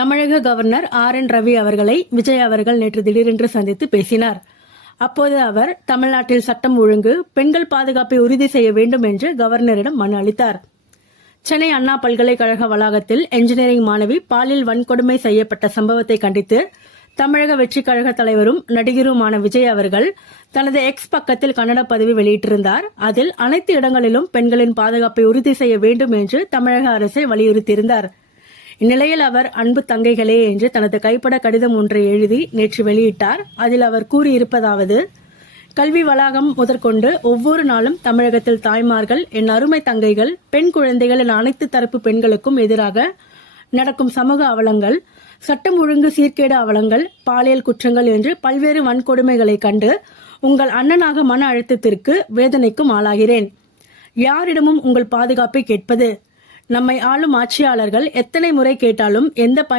தமிழக governor RN Ravi அவர்களை விஜய் அவர்கள் நேற்று திடீரென்று சந்தித்து பேசினார். அப்போது அவர் தமிழ்நாட்டில் சட்டம் ஒழுங்கு, பெண்கள் பாதுகாப்பை உறுதி செய்ய வேண்டும் என்று கவர்னரிடம் மனு அளித்தார். சென்னை அண்ணா பல்கலைக்கழக வளாகத்தில் என்ஜினியரிங் மாணவி பாலியல் வன்கொடுமை செய்யப்பட்ட சம்பவத்தை கண்டித்து தமிழக வெற்றிக் கழக தலைவரும் நடிகருமான விஜய் அவர்கள் தனது எக்ஸ் பக்கத்தில் கண்டன பதிவு வெளியிட்டிருந்தார். அதில் அனைத்து இடங்களிலும் பெண்களின் பாதுகாப்பை உறுதி செய்ய வேண்டும் என்று தமிழக அரசை வலியுறுத்தியிருந்தார். இந்நிலையில் அவர் அன்பு தங்கைகளே என்று தனது கைப்பட கடிதம் ஒன்றை எழுதி நேற்று வெளியிட்டார். அதில் அவர் கூறியிருப்பதாவது: கல்வி வளாகம் முதற்கொண்டு ஒவ்வொரு நாளும் தமிழகத்தில் தாய்மார்கள், என் அருமை தங்கைகள், பெண் குழந்தைகள் என அனைத்து தரப்பு பெண்களுக்கும் எதிராக நடக்கும் சமூக அவலங்கள், சட்டம் ஒழுங்கு சீர்கேடு அவலங்கள், பாலியல் குற்றங்கள் என்று பல்வேறு வன்கொடுமைகளை கண்டு உங்கள் அண்ணனாக மன அழுத்தத்திற்கு, வேதனைக்கும் ஆளாகிறேன். யாரிடமும் உங்கள் பாதுகாப்பை கேட்பது? நம்மை ஆளும் ஆட்சியாளர்கள் எத்தனை முறை கேட்டாலும் எந்த